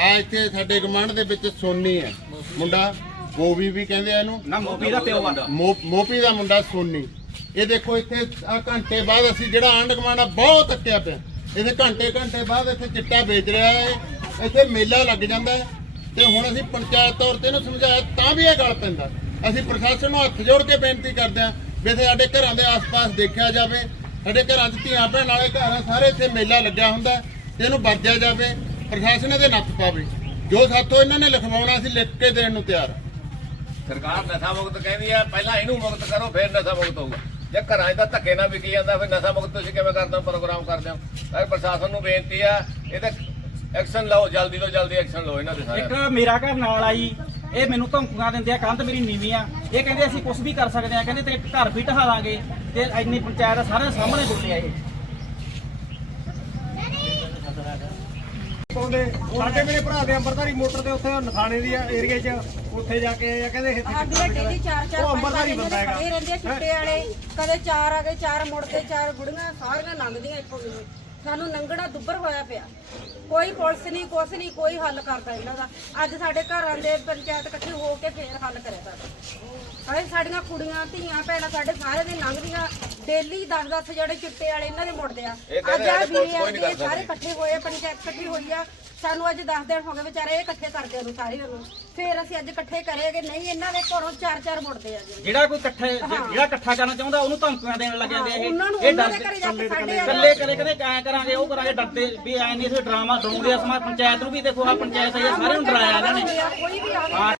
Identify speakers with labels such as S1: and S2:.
S1: ਆ ਇੱਥੇ ਸਾਡੇ ਗਮਾਂਡ ਦੇ ਵਿੱਚ ਸੋਨੀ ਹੈ। ਮੁੰਡਾ ਗੋਵੀ ਵੀ ਕਹਿੰਦੇ ਆ ਇਹਨੂੰ।
S2: ਨਾ ਮੋਬੀ ਦਾ ਪਿਓ ਆ
S1: ਮੋ- ਮੋਪੀ ਦਾ ਮੁੰਡਾ ਸੋਨੀ। ਇਹ ਦੇਖੋ ਇੱਥੇ ਆ ਘੰਟੇ ਬਾਅਦ ਅਸੀਂ ਜਿਹੜਾ ਆਂਢ ਗੁਆਂਢ ਆ ਬਹੁਤ ਅੱਕਿਆ ਪਿਆ। ਇਹਦੇ ਘੰਟੇ ਘੰਟੇ ਬਾਅਦ ਇੱਥੇ ਚਿੱਟਾ ਵੇਚ ਰਿਹਾ ਹੈ। ਇੱਥੇ ਮੇਲਾ ਲੱਗ ਜਾਂਦਾ ਹੈ। ਤੇ ਹੁਣ ਅਸੀਂ ਪੰਚਾਇਤ ਤੌਰ ਤੇ ਇਹਨੂੰ ਸਮਝਾਇਆ ਤਾਂ ਵੀ ਇਹ ਗੱਲ ਪੈਂਦਾ। ਅਸੀਂ ਪ੍ਰਸ਼ਾਸਨ ਨੂੰ ਹੱਥ ਜੋੜ ਕੇ ਬੇਨਤੀ ਕਰਦੇ ਹਾਂ ਵੀ ਇੱਥੇ ਸਾਡੇ ਘਰਾਂ ਦੇ ਆਸ-ਪਾਸ ਦੇਖਿਆ ਜਾਵੇ। ਸਾਡੇ ਘਰਾਂ 'ਚ ਧੀਆਂ ਭੈਣ ਵਾਲੇ ਘਰ ਆ ਸਾਰੇ ਇੱਥੇ ਮੇਲਾ ਲੱਗਿਆ ਹੁੰਦਾ ਹੈ। ਤੇ ਇਹਨੂੰ ਵਰਜਿਆ ਜਾਵੇ। ਪ੍ਰਸ਼ਾਸਨ ਇਹਦੇ ਨੱਥ ਪਾਵੇ। ਜੋ ਸਾਥੋਂ ਇਹਨਾਂ ਨੇ ਲਿਖਵਾਉਣਾ ਅਸੀਂ ਲਿਖ ਕੇ ਦੇਣ ਨੂੰ ਤਿਆਰ।
S3: ਸਰਕਾਰ ਨਸ਼ਾ ਮੁਕਤ ਕਹਿੰਦੀ ਆ ਪਹਿਲਾਂ ਇਹਨੂੰ ਮੁਕਤ ਕਰੋ ਫਿਰ ਨਸ਼ਾ ਮੁਕਤ ਹੋਊਗਾ। ਜੇ ਘਰਾਂ 'ਚ ਤਾਂ ਧੱਕੇ ਨਾਲ ਵਿਕੀ ਜਾਂਦਾ ਫਿਰ ਨਸ਼ਾ ਮੁਕਤ ਤੁਸੀਂ ਕਿਵੇਂ ਕਰਦੇ ਹੋ ਪ੍ਰੋਗਰਾਮ ਕਰਦੇ ਹੋ? ਪਰ ਪ੍ਰਸ਼ਾਸਨ ਨੂੰ ਬੇਨਤੀ ਆ ਇਹਦਾ ਐਕਸ਼ਨ ਲਓ ਜਲਦੀ ਤੋਂ ਜਲਦੀ ਐਕਸ਼ਨ ਲਓ ਇਹਨਾਂ ਦੇ ਸਾਰੇ
S2: ਇੱਕ ਮੇਰਾ ਘਰ ਨਾਲ ਆਈ ਇਹ ਮੈਨੂੰ ਧਮਕੀਆਂ ਦਿੰਦੇ ਆ ਕੰਧ ਮੇਰੀ ਨੀਵੀਂ ਆ। ਇਹ ਕਹਿੰਦੇ ਅਸੀਂ ਕੁਝ ਵੀ ਕਰ ਸਕਦੇ ਆ ਕਹਿੰਦੇ ਤੇ ਘਰ ਵੀ ਢਹਾ ਲਾਂਗੇ ਤੇ ਇੰਨੀ ਪੰਚਾਇਤ ਦੇ ਸਾਹਮਣੇ ਬੋਲੇ ਆ ਇਹ।
S4: ਪਾਉਂਦੇ। ਸਾਡੇ ਮੇਰੇ ਭਰਾ ਦੇ ਅੰਬਰਧਾਰੀ ਮੋਟਰ ਤੇ ਉੱਥੇ ਨਖਾਣੇ ਦੀ ਏਰੀਆ 'ਚ। ਉੱਥੇ ਜਾ ਕੇ ਆ ਕਹਿੰਦੇ ਇੱਥੇ
S5: ਸਾਡੀਆਂ ਡੇਲੀ ਚਾਰ ਚਾਰ
S4: ਉਹ ਅੰਬਰਧਾਰੀ ਬੰਦਾ ਹੈਗਾ।
S5: ਰਹਿੰਦੇ ਚਿੱਟੇ ਵਾਲੇ। ਕਦੇ ਚਾਰ ਆ ਗਏ ਚਾਰ ਮੁੜਦੇ ਚਾਰ ਬੁੜੀਆਂ ਸਾਰੀਆਂ ਲੰਘਦੀਆਂ ਇੱਥੋਂ ਦੀ ਸਾਨੂੰ ਨੰਗੜਾ ਦੁੱਬਰ ਹੋਇਆ ਪਿਆ। ਕੋਈ ਪੁਲਿਸ ਨਹੀਂ ਕੁਛ ਨਹੀਂ ਕੋਈ ਹੱਲ ਕਰਦਾ ਇਹਨਾਂ ਦਾ। ਅੱਜ ਸਾਡੇ ਘਰਾਂ ਦੇ ਪੰਚਾਇਤ ਇਕੱਠੀ ਹੋ ਕੇ ਫੇਰ ਹੱਲ ਕਰਿਆ ਸਾਡਾ। ਅਰੇ ਸਾਡੀਆਂ ਕੁੜੀਆਂ ਧੀਆਂ ਭੈਣਾਂ ਸਾਡੇ ਸਾਰੇ ਦੇ ਲੰਘਦੀਆਂ। ਡੇਲੀ 10 10 ਜਿਹੜੇ ਚਿੱਟੇ ਵਾਲੇ ਇਹਨਾਂ ਦੇ ਮੁੜਦੇ ਆ। ਅੱਜ ਆ ਵੀਰੇ ਆ ਸਾਰੇ ਇਕੱਠੇ ਹੋਏ ਪੰਚਾਇਤ ਇਕੱਠੀ ਹੋਈ ਆ। ਸਾਨੂੰ ਅੱਜ 10 ਦਿਨ ਹੋ ਗਏ ਵਿਚਾਰੇ ਇਹ ਇਕੱਠੇ ਕਰਦੇ ਨੂੰ ਸਾਰਿਆਂ ਨੂੰ। ਫੇਰ ਅਸੀਂ ਅੱਜ ਇਕੱਠੇ ਕਰੇਗੇ ਨਹੀਂ ਇਹਨਾਂ ਦੇ ਘਰੋਂ ਚਾਰ ਚਾਰ ਮੁੜਦੇ ਆ ਜੀ।
S2: ਜਿਹੜਾ ਕੋਈ ਇਕੱਠੇ ਜਿਹੜਾ ਇਕੱਠਾ ਕਰਨਾ ਚਾਹੁੰਦਾ ਉਹਨੂੰ ਧਮਕੀਆਂ ਦੇਣ ਲੱਗ ਜਾਂਦੇ ਆ ਇਹ। ਇਹ
S5: ਉਹਨਾਂ
S2: ਡਰ
S5: ਦੇ ਘਰੇ ਜਾ ਕੇ ਸਾਡੇ ਆ
S2: ਕੱਲੇ ਕੱਲੇ ਕਦੇ ਐ ਕਰਾਂਗੇ ਉਹ ਕਰਾਂਗੇ ਡਰਦੇ ਵੀ ਐ ਨਹੀਂ ਅਸੀਂ ਡਰਾਮਾ ਆ ਸਮਾਜ ਪੰਚਾਇਤ ਨੂੰ ਵੀ ਦੇਖੋ ਆ ਪੰਚਾਇਤ ਸਾਰੇ ਨੂੰ ਡਰਾਇਆ ਇਹਨਾਂ ਨੇ।